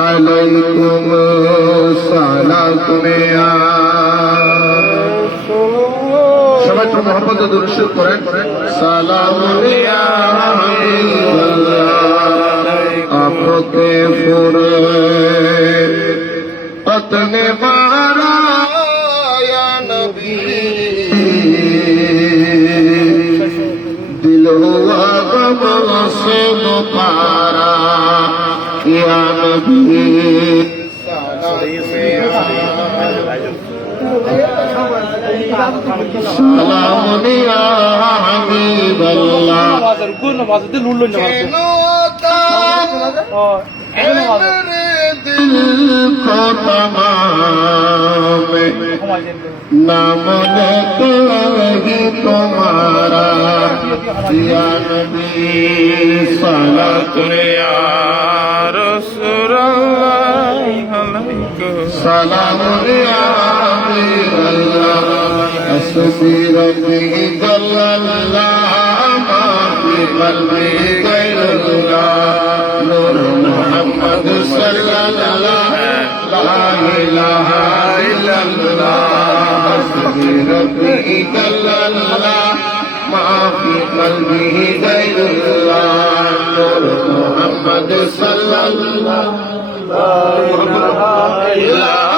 عليكم الصلاة সবাই তো মোহাম্মদ দুরূদ করেন সালামুন ইয়া হাবিবাল্লাহ আপকে ফুরে পতনে মারা ইয়া নবী दिल हुआ गम से पारा या नबी सलाम या हबीबल्लाह मेरे दिल को तमाम नाम लेते ही तुम्हारा या नबी सलात या रसूलल्लाह सलाम या हबीबल्लाह अस्सी रब्बी जल्लल्लाह मा फी क़ल्बी गैरुल्लाह नूर मुहम्मद सल्लल्लाह ला इलाहा इल्लल्लाह अस्सी रब्बी जल्लल्लाह मा फी क़ल्बी गैरुल्लाह नूर मुहम्मद सल्लल्लाह ला इलाहा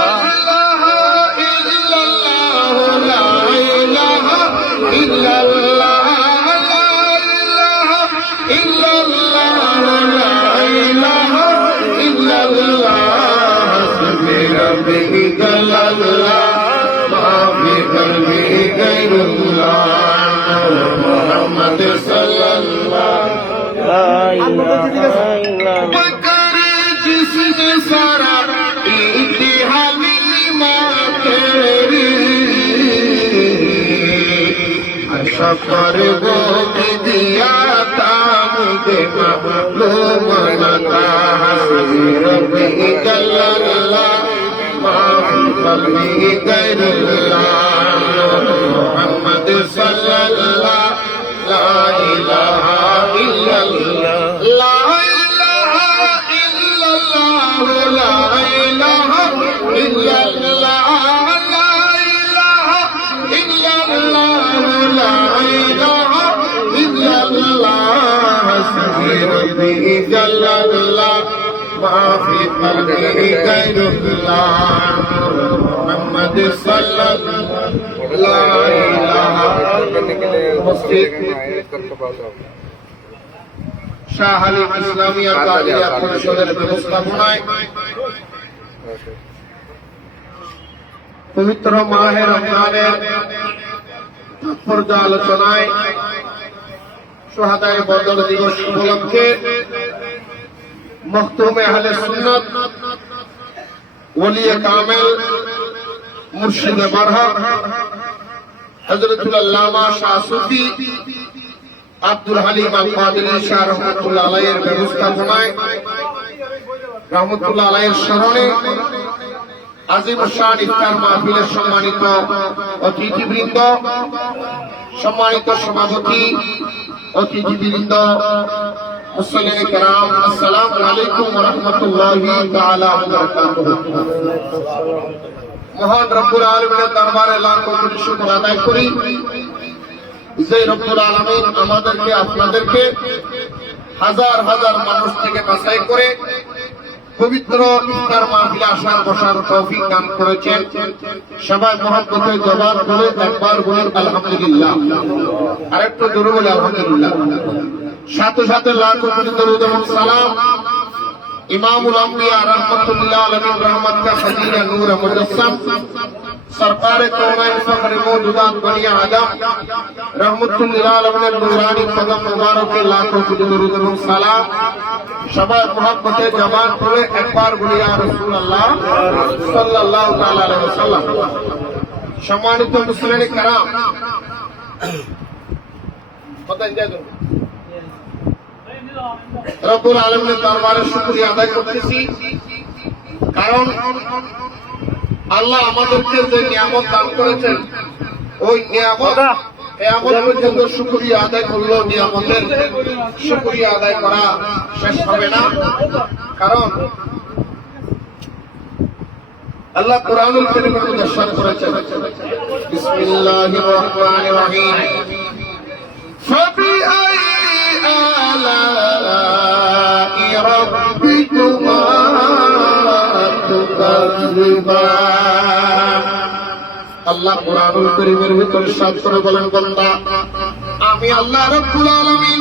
जिसने सारा इतिहादी सफर वो भी दिया था मुझे मालूम न था रब्बी जल्लल्लाह माफ़ी क़ल्बी गैरुल्लाह मुहम्मद सल्लल्लाह ला इलाहा इल्लल्लाह ला इलाहा इल्लल्लाह ला इलाहा इल्लल्लाह ला इलाहा इल्लल्लाह ला इलाहा इल्लल्लाह हस्बी रब्बी जल्लल्लाह माफ़ी क़ल्बी गैरुल्लाह मुहम्मद सल्लल्लाहु ला इलाहा শাহ আলী ইসলামিয়া কাদিয়া পরিষদের ব্যবস্থাপনায় পবিত্র মাহে রমজানের তাৎপর্য আলোচনায় শুহাদায়ে বদর দিবস উপলক্ষে মখদুমে আহলে সুন্নাত ওলিয়ে কামেল মুর্শিদে মারহাম হযরতুল আল্লামা শাহ সুফি আব্দুল হালিম আল কাদেরী শাহ রহমাতুল্লাহ আলাইহির ব্যবস্থাপনায় রহমাতুল্লাহ আলাইহির স্মরণে আজিম শান ইফতার মাহফিলের সম্মানিত অতিথিবৃন্দ, সম্মানিত সভাপতি, অতিথিবৃন্দ, মুসল্লিনে কেরাম, আসসালামু আলাইকুম ওয়া রাহমাতুল্লাহি তাআলা ওয়া বারাকাতুহু। মহান রব্বুল আলামিনের দরবারে লাখো কোটি শুকর আদায় করি যে রব্বুল আলামিন আমাদেরকে আপনাদেরকে হাজার হাজার মানুষ থেকে বাছাই করে পবিত্র ইফতার মাহফিলে আসার বসার তৌফিক দান করেছেন। সবাই মহব্বতে জবাব করে একবার বলুন আলহামদুলিল্লাহ, আরেকটু জোরে বলে আলহামদুলিল্লাহ। সাথে সাথে লাখো কোটি দরুদ এবং সালাম ইমামুল আম্বিয়া রাহমাতুল্লাহ আলাইহি রহমত का खजीना नूर मुजस्सम सरकार कौनाइन फखर मौजूदात बनी आदम रहमतुल्लाह अलैहि नूरानी कदम मुबारक के लाखों कोटी दरूद और सलाम। সবাই মুহাব্বতে জবান করে একবার বলি ইয়া রাসূলুল্লাহ সাল্লাল্লাহু তাআলা আলাইহি ওয়াসাল্লাম। সম্মানিত মুসলিম کرام, রব্বুল আলামিনের দরবারে শুকরিয়া আদায় করতেছি, কারণ আল্লাহ আমাদেরকে যে নিয়ামত দান করেছেন ওই নিয়ামত কিয়ামত পর্যন্ত শুকরিয়া আদায় করলেও নিয়ামতের শুকরিয়া আদায় করা শেষ হবে না। কারণ আল্লাহ কোরআনুল কারীমে ইরশাদ করেছেন, বিসমিল্লাহির রহমানির রহিম, ফাবিআই আলাই রাব্বিকুমা তুকাযিবান। আল্লাহ কোরআনুল কারীমের ভিতরে ইরশাদ করে বলেন, বান্দা আমি আল্লাহ রাব্বুল আলামিন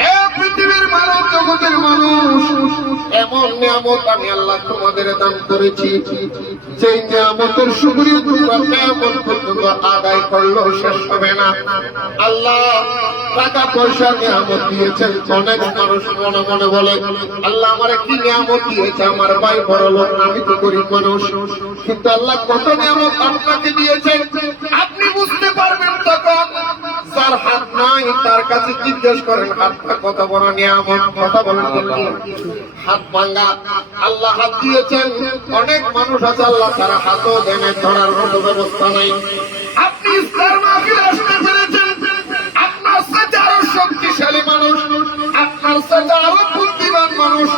হে পৃথিবীর মানব জগতের মানুষ এমন নিয়ামত আমি আল্লাহ তোমাদের দান করেছি, যে নিয়ামতের শুকরিয়া তোমরা কিয়ামত পর্যন্ত আদায় করলেও শেষ হবে না। আল্লাহ টাকা পয়সা নিয়ামত দিয়েছেন। অনেক মানুষ মনে মনে বলে, আল্লাহ আমারে কি নিয়ামত দিয়েছে, আমার ভাই বড় লোক, আমি তো গরিব মানুষ। কিন্তু আল্লাহ কত নিয়ামত আপনাকে দিয়েছেন আপনি বুঝতে পারবেন তখন যার হাত নাই তার কাছে জিজ্ঞেস করেন হাতটা কত বড় নিয়ামত। কথা বলেন, হাত ভাঙ্গা আল্লাহ হাত দিয়েছেন। অনেক মানুষ আছে আল্লাহ তারা হাতও দেনে ধরার মতো ব্যবস্থা নাই। আপনি ইফতার মাহফিলে আসতে পেরেছেন, আপনার সাথে আরো শক্তিশালী মানুষ, আপনার সাথে আরো বুদ্ধিমান মানুষ,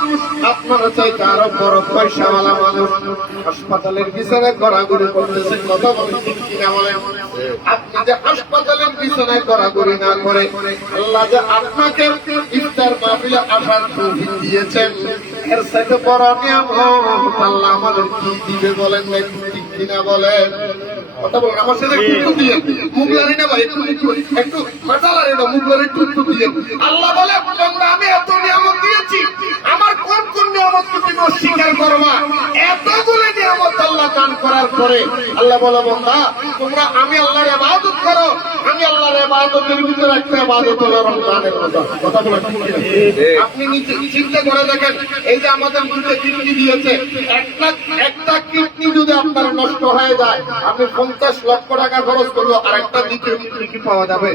আপনার চাইতে আরো বড় পয়সাওয়ালা মানুষ হাসপাতালের বিছানায় ঘোরাঘুরি করতেছেন। কথা বলেন ঠিক কিনা বলেন? আপনি যে হাসপাতালের বিছানায় ঘোরাঘুরি না করে আল্লাহ যে আপনাকে ইফতার মাহফিলে আসার তৌফিক দিয়েছেন, এর সাথে বড় নিয়ামত আল্লাহ আমাদের কি দিবে বলেন ঠিক কিনা বলেন? কথা বলেন আমার সাথে একটু দিয়ে মুখ লাড়ি না ভাই, একটু মাথা লাড়ি না, মুখ লাড়ি একটু দিয়ে। আল্লাহ বলে, আমি এত নিয়ামত দিয়েছি, আমার কোন কোন নিয়ামত তুমি অস্বীকার করবা? এতগুলো নিয়ামত আল্লাহ দান করার পরে আল্লাহ বলে, বান্দা তোমরা আমি আল্লাহর ইবাদত করো। আমি আল্লাহর ইবাদতের ভিতরে একটা ইবাদত হলো রমজানের রোজা। কথা বলেন ঠিক কিনা? আপনি নিচে চিন্তা করে দেখেন, এই যে আমাদের দুটো কিডনি দিয়েছে, একটা কিডনি যদি আপনার নষ্ট হয়ে যায়, আপনি 50 লক্ষ টাকা খরচ করলো, আর একটা দ্বিতীয় কিডনি কি পাওয়া যাবে?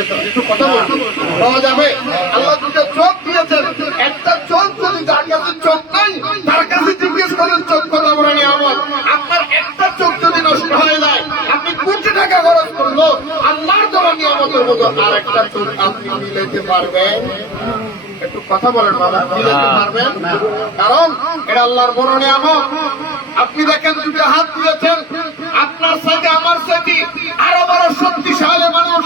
একটু কথা বলুন, পাওয়া যাবে? আল্লাহ দুটো চোখ দিয়েছেন, একটা চোখ যদি যার কাছে চোখ নাই তার কাছে জিজ্ঞেস করেন চোখ কথা বলে নিয়ামত। আপনার একটা চোখ যদি নষ্ট হয়ে যায়, আপনি কোটি টাকা খরচ করলো, আল্লাহর দেওয়া নিয়ামতের মতো আর একটা চোখ আপনি মিলাইতে পারবেন? একটু কথা বলেন বাবা, মিলাইতে পারবেন? কারণ এটা আল্লাহর বড় নিয়ামত। আপনি দেখেন দুটো হাত দিয়েছেন, আপনার সাথে আমার সাথে আরো বড় শক্তিশালী মানুষ,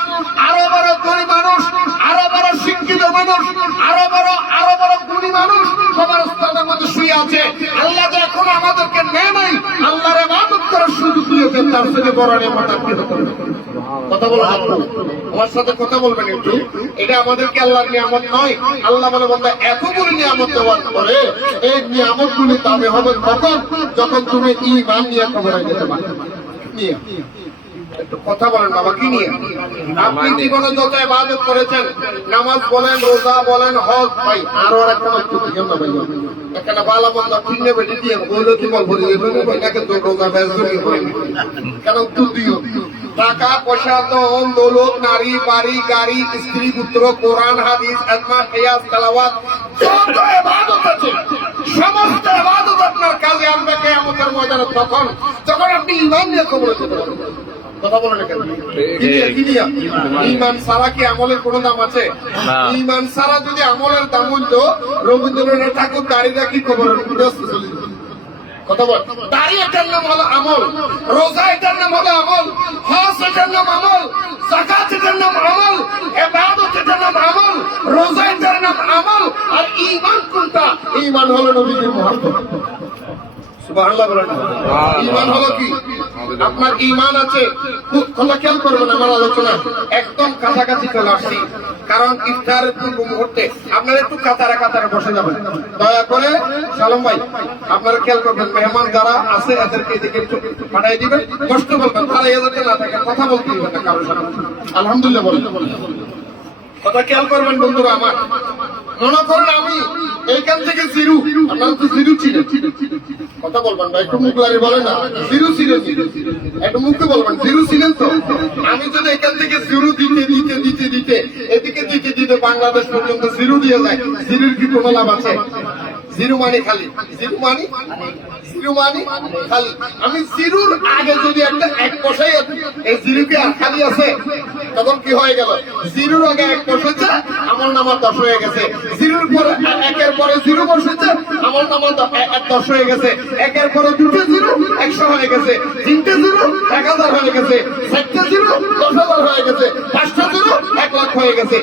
আরো বড় ধনী মানুষ, আরো বড় শিক্ষিত মানুষ, আরো বড় গুণী মানুষ সবার স্থানের মধ্যে শুয়ে আছে। আল্লাহ যে এখন আমাদেরকে নেয় নাই, আল্লাহর ইবাদত করার সুযোগ দিয়েছেন, তার সাথে বড় নিয়ামত আর কি হতে পারে? কথা বলো, আমার সাথে কথা বলবেন একটু। এটা আমাদেরকে আল্লাহর নিয়ামত নয়? আল্লাহ বলে, বান্দা এতগুলি নিয়ামত দেওয়ার পরে এই নিয়ামত গুলি দাবি হবে কখন? যখন তুমি ঈমান নিয়ে কবরে যেতে পারবে। নিয়ে একটু কথা বলেন বাবা, কি নিয়ে? আপনি জীবনে যত ইবাদত করেছেন, নামাজ বলেন, রোজা বলেন, হজ, ভাই আরো একটা একটু দিবেন না ভাই, এখানে ভালো মন্দ ঠিক নেবে দিয়ে বললো কি বলবো ভাই, নাকি তো রোজা ব্যস্ত কেন তুই দিও টাকা পয়সা, ধন দৌলত, নারী, বাড়ি, গাড়ি, স্ত্রী, পুত্র, কোরআন, হাদিস, আজমা, কিয়াস, তেলাওয়াত, যত ইবাদত আছে সমস্ত ইবাদত আপনার কাজে আনবে কিয়ামতের ময়দানে তখন যখন আপনি ঈমান নিয়ে কবরে যেতে পারবেন। কথা বলেন কেন? ঈমান ছাড়া কি আমলের কোনো দাম আছে? ঈমান ছাড়া যদি আমলের দাম হইতো, রবীন্দ্রনাথ ঠাকুর দাঁড়িয়ে কি কবরের মধ্যে চলে যেত। কথা বল, দাঁড়িয়ে এটার নাম হলো আমল, রোজা এটার নাম হলো আমল, হজ এটার নাম আমল, যাকাত এটার নাম আমল, ইবাদত এটার নাম আমল, রোজা এটার নাম আমল। আর ঈমান কোনটা? ঈমান হলো নবীর মুহাব্বত। সুবহানাল্লাহ বলেন। ঈমান হলো কি? আপনার ঈমান আছে, খোলা খেয়াল করবেন আমার আলোচনা একদম কাছাকাছি চলে আসছি। কারণ ইফতারের পূর্ব মুহূর্তে আপনারা একটু কাতারে কাতারে বসে যাবেন দয়া করে। সালাম ভাই, আপনারা খেয়াল করবেন, মেহমান যারা আছে এদেরকে এদিকে একটু পাঠিয়ে দিবেন, কষ্ট করবেন, তারা এদেরকে না থাকে কথা বলতে দিবেন না কারোর সাথে। আলহামদুলিল্লাহ বলেন, কথা খেয়াল করবেন বন্ধুরা আমার। মনে করেন আমি এইখান থেকে জিরু, আপনারা তো জিরু ছিলেন, কথা বলবেন ভাই, একটু মুখ লাগে বলে না, জিরু ছিলেন, একটু মুখে বলবেন জিরু ছিলেন তো। আমি যদি এখান থেকে জিরু দিতে দিতে দিতে দিতে এদিকে দিতে দিতে বাংলাদেশ পর্যন্ত জিরু দিয়ে যায়, জিরুর কি কোনো লাভ আছে? জিরু মানে খালি জিরু মানে জিরো মানে খালি। আমি জিরোর আগে যদি একটা এক বসাই, এই জিরো কি আর খালি আছে? তখন কি হয়ে গেল? জিরোর আগে এক বসেছে, আমল নামা 10 হয়ে গেছে। জিরোর পরে একের পরে জিরো বসেছে, আমল নামা 10 হয়ে গেছে। একের পরে দুটো জিরো 100 হয়ে গেছে, তিনটে জিরো 1000 হয়ে গেছে, 4টে জিরো 10,000 হয়ে গেছে, 5টা জিরো 1 লাখ হয়ে গেছে।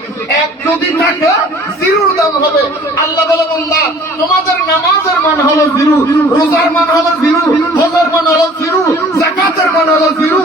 এক যদি থাকে জিরোর দাম হবে। আল্লাহ বলে, বান্দা তোমাদের নামাজের মান হলো জিরো, রোজার মান হলো জিরো, হজের মান হলো জিরো, যাকাতের মান হলো জিরো,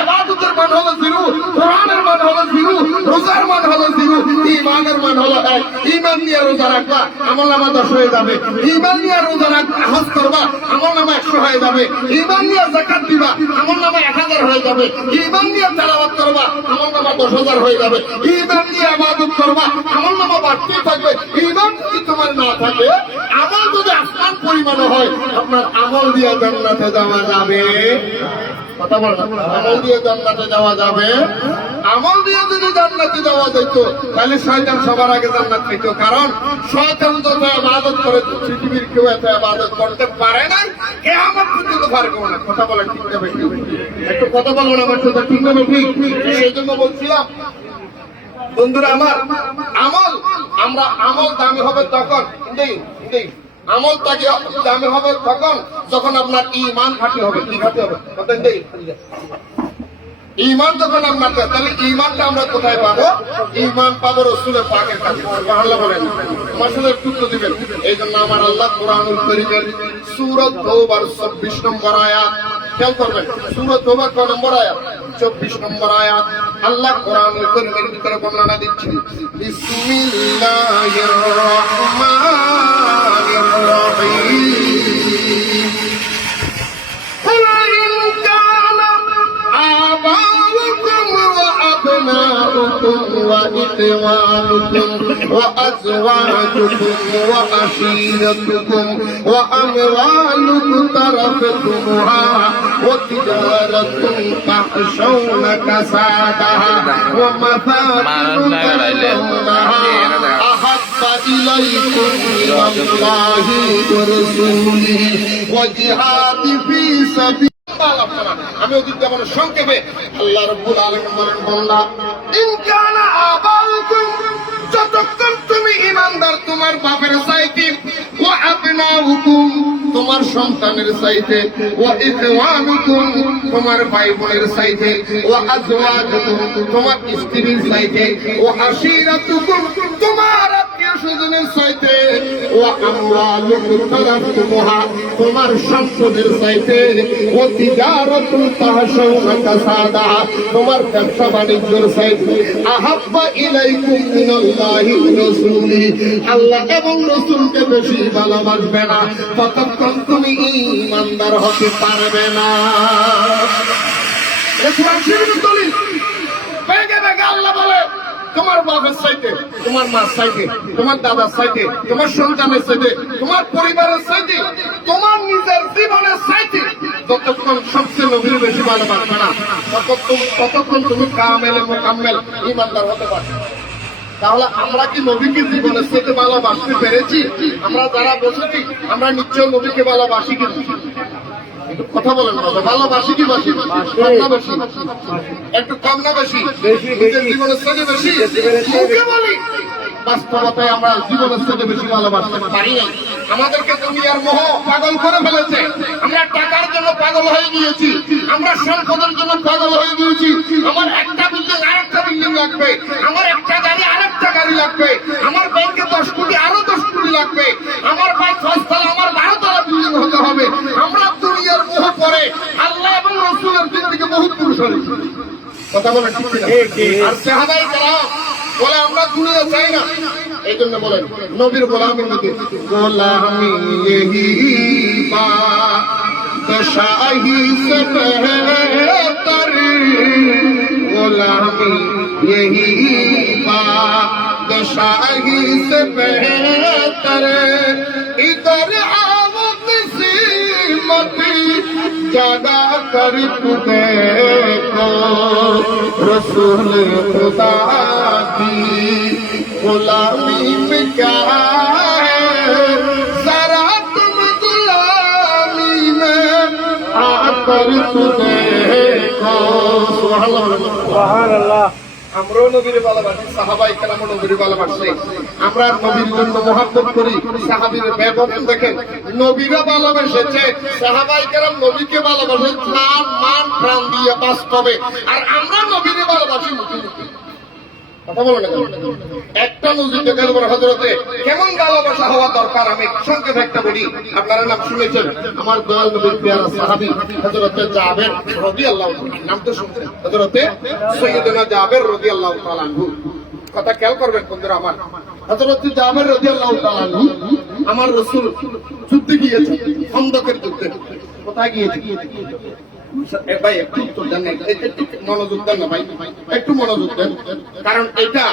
ইবাদতের মান হলো জিরো, কোরআনের মান হলো জিরো, রোজার মান হলো জিরো, ঈমানের মান হলো 1। ঈমান নিয়ে রোজা রাখবা, আমলনামা 10 হয়ে যাবে। ঈমান নিয়ে রোজা রাখবা, হজ করবা, আমলনামা 100 হয়ে যাবে। ঈমান নিয়ে যাকাত দিবা, আমলনামা 1000 হয়ে যাবে। ঈমান নিয়ে তেলাওয়াত করবা, আমলনামা 10,000 হয়ে যাবে। ঈমান নিয়ে ইবাদত করবা, আমলনামা বাড়তেই থাকবে। ঈমান যদি তোমার না থাকে, আমল যদি আসমান পরিমাণ হয়, আপনার আমল দিয়ে জান্নাতে যাওয়া যাবে। কথা বল, আমল দিয়ে জান্নাতে যাওয়া যাবে। আমল দিয়ে যদি জান্নাতে যাওয়া যেত, তাহলে শয়তান সবার আগে জান্নাত পেত। কারণ শয়তান যত ইবাদত করে পৃথিবীর কেউ এত ইবাদত করতে পারে না, কিয়ামত পর্যন্ত পারবে না। কথা বলে ঠিক না বেশি? একটু কথা বলুন আমার সাথে, ঠিক না বেশি? সেই জন্য বলছিলাম বন্ধুরা আমার, আমল আমরা আমল দামি হবে তখন, আমল তাকে দামি হবে তখন যখন আপনার ঈমান খাঁটি হবে। কি খাঁটি হবে? ঈমান যখন আপনার, তাহলে ঈমানটা আমরা কোথায় পাবো? ঈমান পাবো রাসূলের পাকের কাছে। আল্লাহ বলেন, আমার সাথে একটু উত্তর দিবেন। এই জন্য আমার আল্লাহ কোরআনুল কারীমের সূরা তাওবার 26 নম্বর আয়াত খেয়াল করবেন। সূরা তাওবার কত নম্বর আয়াত? 24 নম্বর আয়াত। আল্লাহ কোরআনুল কারীমের ভিতরে বর্ণনা দিচ্ছেন, বিসমিল্লাহির রহমানির রহিম। أبناؤكم وإخوانكم وأزواجكم وعشيرتكم وأموال اقترفتموها وتجارة تخشون كسادها ومساكن ترضونها أحب إليكم من الله ورسوله وجهاد في سبيله। আমি ওদিক যেমন সংক্ষেপে আল্লাহ রাব্বুল আলামিন বলেন, বান্দা ইন কানা আবাউকুম, যতক্ষণ তুমি ঈমানদার তোমার বাপের চাইতে, ওয়া আবনাউকুম তোমার সন্তানের চাইতে, ওয়া ইখওয়ানুকুম তোমার ভাই বোনের চাইতে, ওয়া আজওয়াজুকুম তোমার স্ত্রীর চাইতে, ওয়া আশিরাতুকুম তোমার আত্মীয় স্বজনের চাইতে, ওয়া আমওয়ালুকুম তারাফতুমুহা তোমার সম্পদের চাইতে, ওয়া তিজারাতুন তাহশাউনা কাসাদাহা তোমার ব্যবসা বাণিজ্যের চাইতে, আহাব্বা ইলাইকুম মিনাল্লাহি ওয়া রাসূলিহি আল্লাহ এবং রাসূলকে বেশি ভালোবাসবে না, ততক্ষণ তুমি ঈমানদার হতে পারবে না। কোরআন শরীফের দলিল। বেগে বেগে আল্লাহ বলে, তোমার বাবার চাইতে, তোমার মার চাইতে, তোমার দাদার চাইতে, তোমার সন্তানের চাইতে, তোমার পরিবারের চাইতে, তোমার নিজের জীবনের চাইতে যতক্ষণ সবচেয়ে নবীর বেশি ভালোবাসবে না, ততক্ষণ তুমি কামেল মুকাম্মেল ঈমানদার হতে পারবে। তাহলে আমরা কি নবীকে জীবনের সাথে ভালোবাসতে পেরেছি? আমরা যারা বসেছি, আমরা নিশ্চয় নবীকে ভালোবাসি কি? কথা বলেন, ভালোবাসি কি? বাসি না বেশি? একটু কম না বেশি? নিজের জীবনের সাথে বেশি মুখে বলি, বাস্তবতায় আমরা জীবনের সাথে বেশি ভালোবাসতে পারি না। আমাদেরকে দুনিয়ার মোহ পাগল করে ফেলেছে। আমরা টাকার জন্য পাগল হয়ে গিয়েছি, আমরা সম্পদের জন্য পাগল হয়ে গিয়েছি। আমার একটা বিল্ডিং আরেকটা বিল্ডিং লাগবে, আমার একটা গাড়ি আরেকটা গাড়ি লাগবে, আমার ব্যাংকে 10 কোটি আরো 10 কোটি লাগবে, আমার ভাই 6 তলা আমার 12 তলা বিল্ডিং হতে হবে। আমরা দুনিয়ার মোহ পরে আল্লাহ এবং রাসূলের দিক থেকে বহুত পুরুষ হই। কথা বলেন ঠিক না? আর সাহাবায়ে কেরাম বলে আমরা দুনিয়া চাই না। এই জন্য বলেন, নবীর গোলামির মধ্যে গোলামি यही बादशाही से बेहतर, गोलामी यही बादशाही से बेहतर, इधर आओ किसी मती जगा कर देखो रसूल खुदा की गुलामी में क्या है, जरा तुम गुलामी कर तू देखो সুবহানাল্লাহ। আমরাও নবীর ভালোবাসি, সাহাবায়ে কেরাম নবীর ভালোবাসে, আমরা নবীর জন্য মহব্বত করি। সাহাবীর ব্যবহার দেখেন, নবীরা ভালোবেসেছে, সাহাবায়ে কেরাম নবীকে ভালোবাসে জান মান প্রাণ দিয়ে বাস্তবে, আর আমরা নবীরে ভালোবাসি মুখে মুখে। কথা বলো না কেন? একটা নজির দেখার পর হযরতে কেমন ভালোবাসা হওয়া দরকার আমি সংক্ষেপে একটা বলি। আপনারা নাম শুনেছেন, আমার দয়াল নবীর প্রিয় সাহাবী হযরতে জাবের রাদিয়াল্লাহু তাআলা, নাম তো শুনছেন, হযরতে সাইয়্যিদনা জাবের রাদিয়াল্লাহু তাআলা আনহু। কথা খেয়াল করবেন বন্ধুরা আমার, হযরতে জাবের রাদিয়াল্লাহু তাআলা আনহু আমার রাসূল যুদ্ধে গিয়েছে, খন্দকের যুদ্ধে। কোথায় গিয়েছে? ভাই একটু উত্তর দেন, একটু মনোযোগ দেন না ভাই, একটু মনোযোগ দেন, কারণ এটা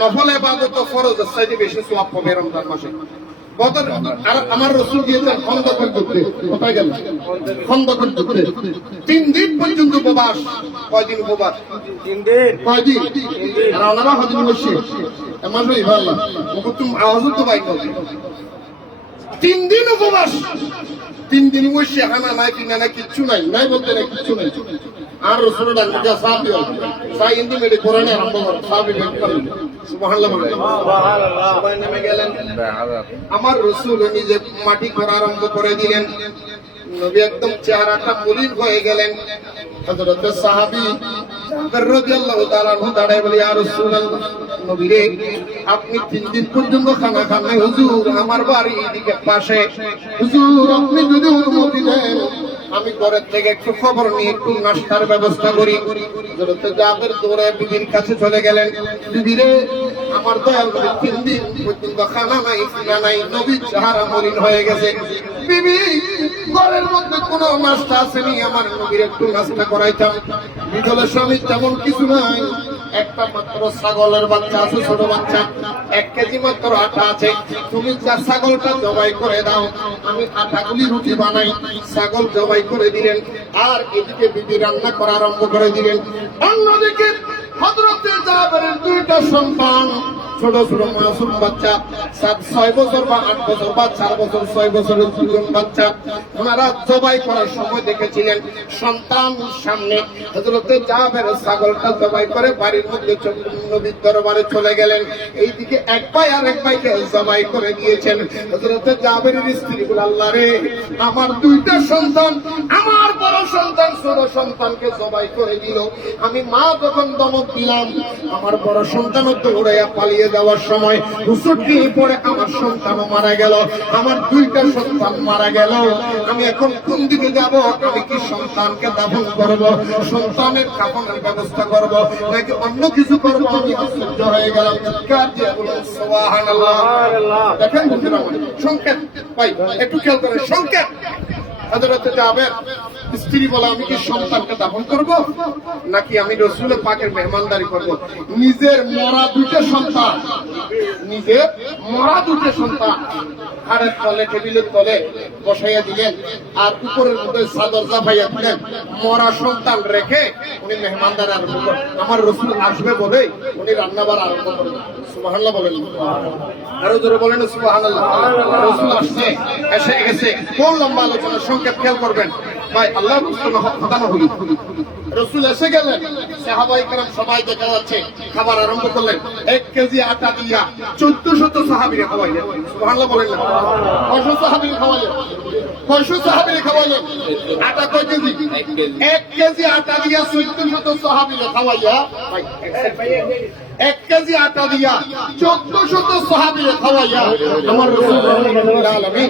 নফল ইবাদত ও ফরজের চাইতে বেশি সওয়াব পাবে রমজান মাসে। বদর আর আমার রাসূল গিয়েছেন খন্দকের যুদ্ধে। কোথায় গেলেন? খন্দকের যুদ্ধে 3 দিন পর্যন্ত উপবাস। কয়দিন উপবাস? 3 দিন। কয়দিন? আর ওনারা হজম বসে এমন ভাই ভালো মুকুতুম আওয়াজ তো ভাই 3 দিন উপবাস। 3 দিন বসে খানা নাই, কিনা নাই, কিচ্ছু নাই, নাই বলতে নাই, কিচ্ছু নাই। আর রাসূলের ডাকে সাহাবী সাই ইন্দি মেডি কোরআনে আরম্ভ করে সাহাবী বের করেন সুবহানাল্লাহ বলেন। সুবহানাল্লাহ। সবাই নেমে গেলেন, আমার রাসূল নিজে মাটি করা আরম্ভ করে দিলেন। নবী একদম চেহারাটা মলিন হয়ে গেলেন। হযরত সাহাবী জাবের রাদিয়াল্লাহু তাআলা আনহু দাঁড়ায় বলে, ইয়া রাসূলুল্লাহ, নবী রে, আপনি 3 দিন পর্যন্ত খানা খান নাই হুজুর, আমার বাড়ি এদিকে পাশে, হুজুর আপনি যদি অনুমতি দেন আমি ঘরের থেকে একটু খবর নিয়ে একটু নাস্তার ব্যবস্থা করি। হযরত জাবের দৌড়ে বিবির কাছে চলে গেলেন, বিবি রে, আমার দয়াল নবী 3 দিন পর্যন্ত খানা নাই, খানা নাই, নবী চেহারা মলিন হয়ে গেছে। বিবি, ঘরের মধ্যে কোনো নাস্তা আসেনি, আমার নবীর একটু নাস্তা করাইতাম। বিদলের স্বামী তেমন কিছু নাই, একটা মাত্র ছাগলের বাচ্চা আছে, ছোট বাচ্চা, 1 কেজি মাত্র আটা আছে, তুমি ছাগলটা জবাই করে দাও, আমি আটাগুলি রুটি বানাই। ছাগল জবাই করে দিলেন, আর এদিকে বিবি রান্না করা আরম্ভ করে দিলেন। অন্যদিকে হযরতে জাবেরের 2টা সন্তান, ছোট ছোট মাসুম বাচ্চা, 6 বছর বা 8 বছর বা 4 বছর 6 বছরের 2জন বাচ্চা, ওনারা জবাই করার সময় দেখেছিলেন সন্তান সামনে। হযরতে জাবের ছাগলটা জবাই করে বাড়ির মধ্যে নবীর দরবারে চলে গেলেন। এইদিকে এক ভাই আর এক ভাইকে জবাই করে দিয়েছেন। হযরতে জাবেরের স্ত্রী বলে, আল্লাহ রে, আমার 2টা সন্তান, আমার বড় সন্তান ছোট সন্তানকে জবাই করে দিল। আমি মা যখন দমক দিলাম, আমার বড় সন্তানও দৌড়াইয়া পালিয়ে যাওয়ার সময় হুসুটি পরে আমার সন্তানও মারা গেল, আমার 2টা সন্তান মারা গেল। আমি এখন কোন দিকে যাব? আমি কি সন্তানকে দাফন করব, সন্তানের কাফনের ব্যবস্থা করব, নাকি অন্য কিছু করব? আমি আশ্চর্য হয়ে গেলাম। কার যে বলুন সুবহানাল্লাহ। দেখেন বন্ধুরা, সংকেত ভাই একটু খেয়াল করেন, সংকেত। হযরত জাবের স্ত্রী বলে, আমি কি সন্তানকে দাফন করব, নাকি আমি রাসূলের পাকের মেহমানদারি করব? নিজের মরা 2টা সন্তান, নিজের মরা 2টা সন্তান হাড়ের তলে, টেবিলের তলে বসাইয়া দিলেন, আর উপরের মধ্যে চাদর চাপাইয়া দিলেন। মরা সন্তান রেখে উনি মেহমানদারি আরম্ভ করেন। আমার রাসূল আসবে বলে উনি রান্নাবার আরম্ভ করেন। সুবহানাল্লাহ বলেন, আরো জোরে বলেন সুবহানাল্লাহ। রাসূল আসছে, এসে গেছে, কোন লম্বা আলোচনা, সংক্ষেপ খেয়াল করবেন ভাই, আল্লাহ রাসূল খতাম হই। রাসূল এসে গেলেন, সাহাবায়ে কেরাম সবাই দেখা যাচ্ছে খাবার আরম্ভ করলেন। 1 কেজি আটা দিয়া 1400 সাহাবীকে খাওয়াইলেন। সুবহানাল্লাহ বলেন না? 500 সাহাবীকে খাওয়াইলেন, 500 সাহাবীকে খাওয়াইলেন। আটা কয় কেজি? 1 কেজি আটা দিয়া 1400 সাহাবীকে খাওয়াইয়া, ভাই 1 কেজি আটা দিয়া 1400 সাহাবীকে খাওয়াইয়া আমার রাসূল সাল্লাল্লাহু আলাইহি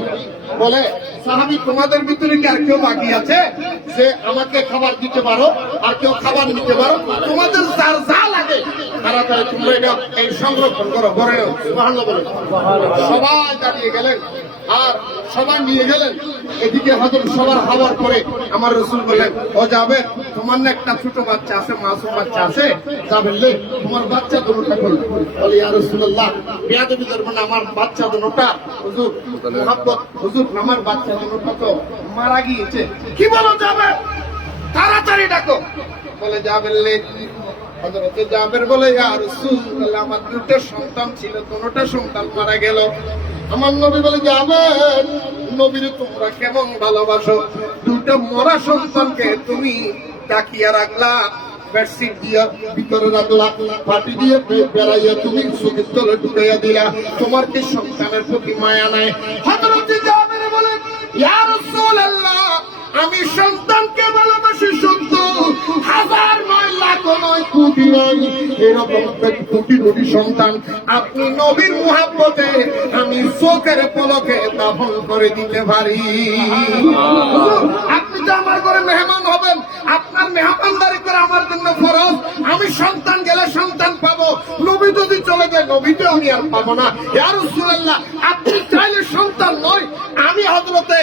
বলে, সাহাবী, তোমাদের ভিতরে কি আর কেউ বাকি আছে যে আমাকে খাবার দিতে পারো, আর কেউ খাবার নিতে পারো? তোমাদের যার যা লাগে তাড়াতাড়ি তোমরা এটা এই সংরক্ষণ করো, ঘরে নাও। সুবহানাল্লাহ বলেন। সবাই দাঁড়িয়ে গেলেন আর সবাই নিয়ে গেলেন। এদিকে হযরত সবার খাবার পরে আমার রাসূল বললেন, ও যাবে, তোমার না একটা ছোট বাচ্চা আছে, মাসুম বাচ্চা আছে, যাবেলে তোমার বাচ্চা দুটোটা কই? বলে, ইয়া রাসূলুল্লাহ, বেয়াদবি করবেন না, আমার বাচ্চা দুটোটা হুজুর মুহাব্বত, হুজুর আমার বাচ্চা দুটোটা তো মারা গিয়েছে। কি বলো যাবে? তাড়াতাড়ি ডাকো। বলে, যাবেলে। হযরত জাবের বলে, ইয়া রাসূলুল্লাহ, আমার 2টা সন্তান ছিল, 2টা সন্তান মারা গেল। আমার নবী বলে, যাবেন, নবীরে তোমরা কেমন ভালোবাসো, দুটা মরা সন্তানকে তুমি তাকিয়া রাখলা, বেডশিট দিয়া ভিতরে রাখলা, পাটি দিয়ে বেড়াইয়া তুমি চোখের তলে ঢুকাইয়া দিলা। তোমার কি সন্তানের প্রতি মায়া নাই? হযরত জাবের বলেন, ইয়া রাসূলুল্লাহ, আমি সন্তানকে ভালোবাসি সত্য, হাজার নয় লাখ নয় কোটি নয়, এরকম কোটি কোটি সন্তান আপনি নবীর মুহাব্বতে আমি চোখের পলকে দাফন করে দিতে পারি। আপনি তো আমার ঘরে মেহমান হবেন, আপনার মেহমানদারি করে আমার জন্য ফরজ। আমি সন্তান গেলে সন্তান পাবো, নবী যদি চলে যায় নবীতে আমি আর পাবো না। ইয়া রাসূলুল্লাহ, আপনি চাইলে সন্তান নয়, আমি হযরতে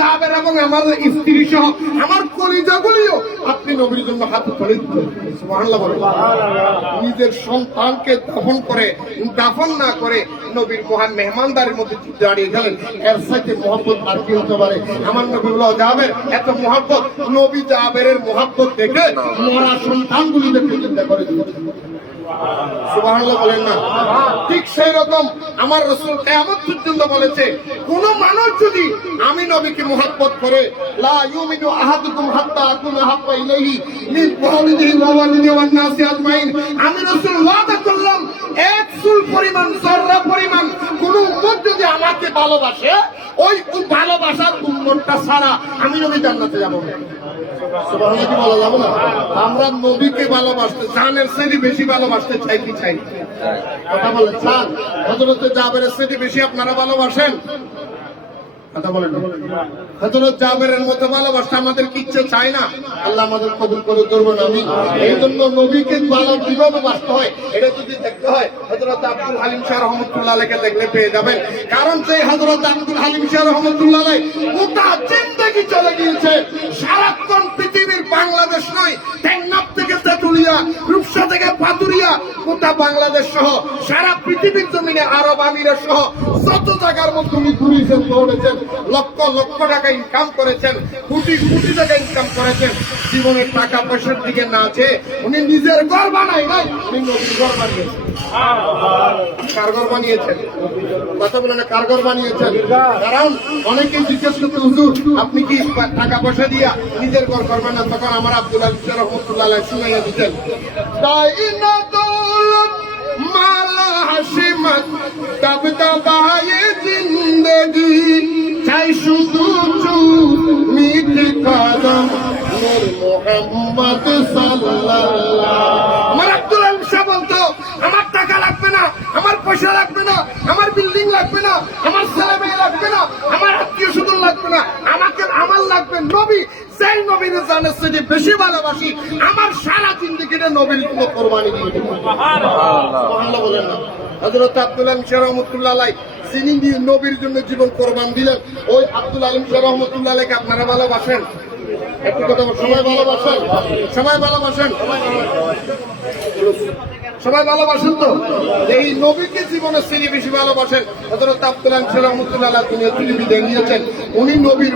জাবের এবং আমার স্ত্রী সহ আমার কলিজাগুলিও আপনি নবীর জন্য হাত ধরে দিতেন। সুবহানাল্লাহ বলেন। নিজের সন্তানকে দাফন না করে নবীর মহান মেহমানদারির মধ্যে দাঁড়িয়ে গেলেন, এর সাথে মহব্বত আর কি হতে পারে? আমার নবী বলল, জাবের এত মহব্বত, নবী জাবেরের মহব্বত দেখে মরা সন্তানগুলি দেখে চিন্তা করে দিয়েছেন। সুবহানাল্লাহ বলেন না? ঠিক সেই রকম আমার রাসূল কিয়ামত পর্যন্ত বলেছে, কোন মানুষ যদি আমি নবীকে মুহাব্বত করে, লা ইউমিনু আহাদুকুম হাত্তা আকুনা হাব্বা ইলাইহি মিন ওয়ালিদিহি ওয়া ওয়ালিদি ওয়ান নাসি আজমাইন, আমি রাসূল ওয়াদা করলাম এক চুল পরিমাণ, জররা পরিমাণ কোন উম্মত যদি আমাকে ভালোবাসে, ওই ভালোবাসার উম্মতটা ছাড়া আমি নবী জান্নাতে যাব না। সুবহানাল্লাহ কি বলা যাবে না? আমরা নবীকে ভালোবাসতে, জানের চেয়ে বেশি ভালোবাসতে চাই কি চাই? কথা বলেন, চান? হযরত জাবেরের চেয়ে বেশি আপনারা ভালোবাসেন? কথা বলেন। হযরত জাবেরের মতো ভালোবাসতে আমাদের কিচ্ছু চাই না। আল্লাহ আমাদের কবুল করে ধরবেন, আমিন। এই জন্য নবীকে ভালো কিভাবে বাসতে হয় এটা যদি দেখতে হয়, হযরত আব্দুল হালিম শাহ রহমতুল্লাহ আলাইহিকে দেখলে পেয়ে যাবেন। কারণ সেই হযরত আব্দুল হালিম শাহ রহমতুল্লাহ আলাইহি গোটা জিন্দেগি চলে গিয়েছে সারাক্ষণ পৃথিবীর, বাংলাদেশ নয়, টেকনাফ থেকে তেতুলিয়া, রূপসা থেকে পাতুরিয়া, গোটা বাংলাদেশ সহ সারা পৃথিবীর জমিনে আরব আমিরাত সহ যত জায়গার মধ্যে উনি ঘুরেছেন, দৌড়েছেন, লক্ষ লক্ষ টাকা ইনকাম করেছেন, কোটি কোটি টাকা ইনকাম করেছেন। জীবনের টাকা পয়সার দিকে না চেয়ে উনি নিজের ঘর বানাই নাই, উনি নবীর ঘর বানিয়েছেন। কার ঘর বানিয়েছেন? কথা বলেন, কার ঘর বানিয়েছেন? কারণ অনেকেই জিজ্ঞেস করতে, হুজুর আপনি কি টাকা পয়সা দিয়া নিজের ঘর করবেন না? তখন আমার আব্দুল আলিম শাহ রহমতুল্লাহ আলাইহি শুনাইয়া দিতেন, দাইনা দৌলত মালা হাসিমত তব দবায়ে জিন্দেগি, চাই শুধু মিট কদম নূর মুহাম্মদ সাল্লাল্লাহ। আমার আব্দুল আলিম শাহ বলতো, আমার টাকা লাগবে না, আমার পয়সা লাগবে না, আমার বিল্ডিং লাগবে না, আমার ছেলে মেয়ে লাগবে না, আমার আত্মীয় স্বজন লাগবে না, আমাকে আমার লাগবে নবী। সেই নবীর জানের চেয়ে বেশি ভালোবাসি, আমার সারা জিন্দেগিটা নবীর জন্য কোরবানি দিয়ে দেব। সুবহানাল্লাহ বলেন না? হযরত আব্দুল আলিম শাহ রহমতুল্লাহ আলাইহি যিনি নবীর জন্য জীবন কোরবান দিলেন, ওই আব্দুল আলিম শাহ রহমতুল্লাহ আলাইহিকে আপনারা ভালোবাসেন? একটু কথা বল, সবাই ভালোবাসেন? সবাই ভালোবাসেন? সবাই ভালোবাসেন তো? এই নবীকে জীবনের চেয়ে বেশি ভালোবাসেন। হযরত আব্দুল আলিম শাহ রহমতুল্লাহ আলাইহি তিনি বিদায় নিয়েছেন, উনি নবীর